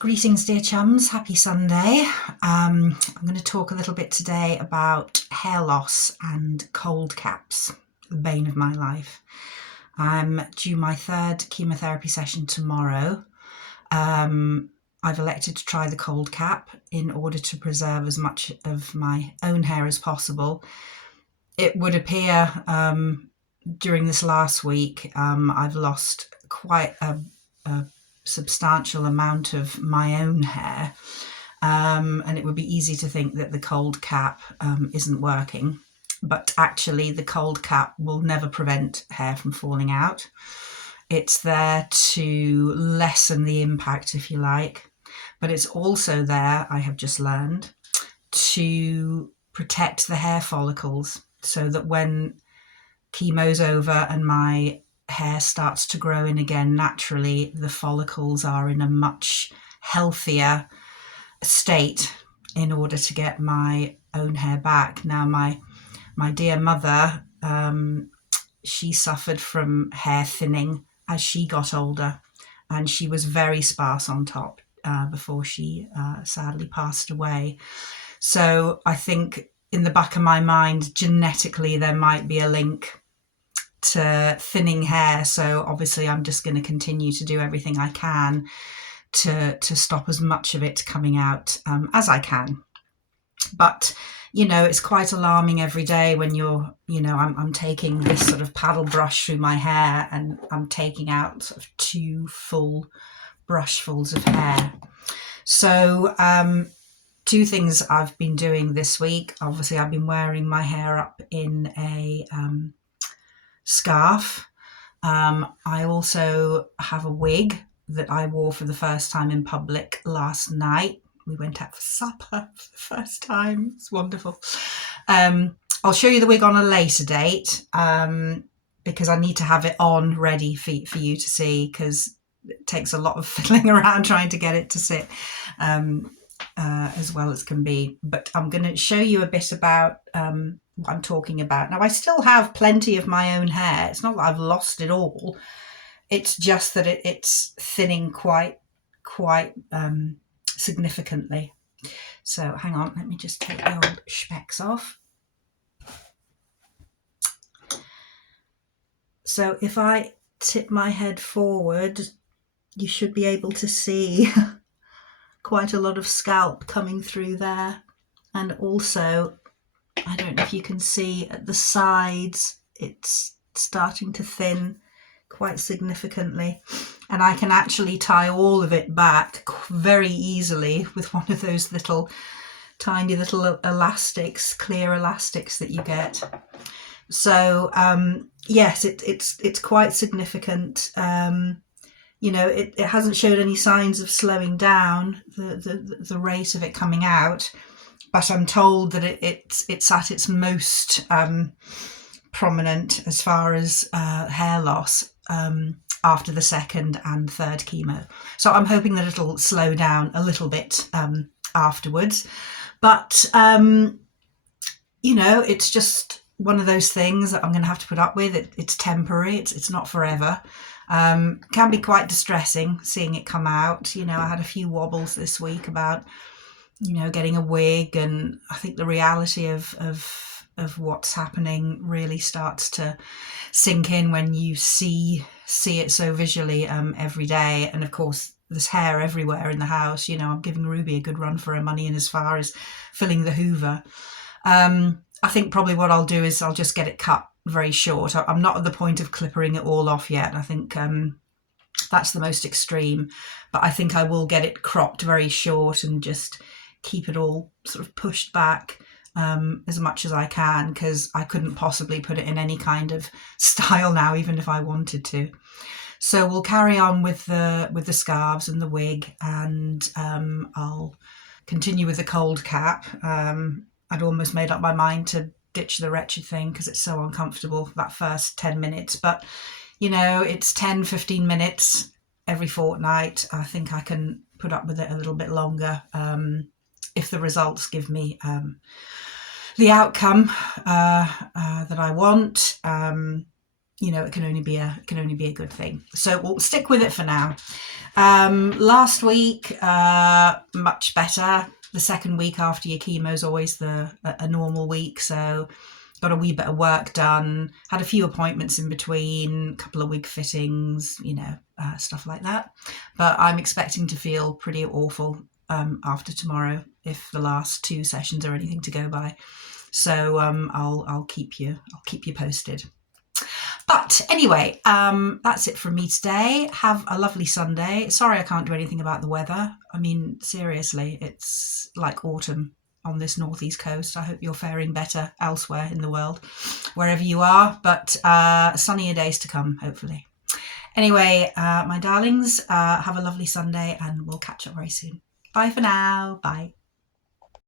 Greetings, dear chums. Happy Sunday. I'm going to talk a little bit today about hair loss and cold caps, the bane of my life. I'm due my third chemotherapy session tomorrow. I've elected to try the cold cap in order to preserve as much of my own hair as possible. It would appear during this last week I've lost quite a substantial amount of my own hair, and it would be easy to think that the cold cap isn't working, but actually the cold cap will never prevent hair from falling out. It's there to lessen the impact, if you like, but it's also there, I have just learned, to protect the hair follicles so that when chemo's over and my hair starts to grow in again naturally, the follicles are in a much healthier state in order to get my own hair back. Now, my dear mother, she suffered from hair thinning as she got older, and she was very sparse on top before she sadly passed away. So I think in the back of my mind, genetically, there might be a link to thinning hair. So obviously I'm just going to continue to do everything I can to stop as much of it coming out as I can. But it's quite alarming every day when I'm taking this sort of paddle brush through my hair and I'm taking out sort of 2 full brushfuls of hair. So 2 things I've been doing this week. Obviously I've been wearing my hair up in a scarf. I also have a wig that I wore for the first time in public last night. We went out for supper for the first time. It's wonderful. I'll show you the wig on a later date because I need to have it on ready for you to see, because it takes a lot of fiddling around trying to get it to sit as well as can be. But I'm going to show you a bit about what I'm talking about. Now, I still have plenty of my own hair. It's not that I've lost it all. It's just that it's thinning quite significantly. So hang on, let me just take the old specs off. So if I tip my head forward, you should be able to see quite a lot of scalp coming through there. And also, I don't know if you can see at the sides, it's starting to thin quite significantly. And I can actually tie all of it back very easily with one of those tiny little elastics, clear elastics that you get. So yes, it's quite significant. It hasn't showed any signs of slowing down the rate of it coming out, but I'm told that it's at its most prominent as far as hair loss after the second and third chemo. So I'm hoping that it'll slow down a little bit afterwards. But, it's just one of those things that I'm going to have to put up with. It's temporary. It's not forever. Can be quite distressing seeing it come out. I had a few wobbles this week about getting a wig, and I think the reality of what's happening really starts to sink in when you see it so visually every day. And of course there's hair everywhere in the house. I'm giving Ruby a good run for her money in as far as filling the Hoover. I think probably what I'll do is I'll just get it cut very short. I'm not at the point of clippering it all off yet. I think that's the most extreme, but I think I will get it cropped very short and just keep it all sort of pushed back as much as I can, because I couldn't possibly put it in any kind of style now, even if I wanted to. So we'll carry on with the scarves and the wig, and I'll continue with the cold cap. I'd almost made up my mind to ditch the wretched thing because it's so uncomfortable for that first 10 minutes. But, it's 10-15 minutes every fortnight. I think I can put up with it a little bit longer if the results give me the outcome that I want. you know, it can only be a good thing. So we'll stick with it for now. Last week, much better. The second week after your chemo is always a normal week, so got a wee bit of work done, had a few appointments in between, a couple of wig fittings, you know, stuff like that. But I'm expecting to feel pretty awful after tomorrow if the last 2 sessions are anything to go by. So I'll keep you posted. But anyway, that's it from me today. Have a lovely Sunday. Sorry I can't do anything about the weather. I mean, seriously, it's like autumn on this northeast coast. I hope you're faring better elsewhere in the world, wherever you are, but sunnier days to come, hopefully. Anyway, my darlings, have a lovely Sunday and we'll catch up very soon. Bye for now. Bye.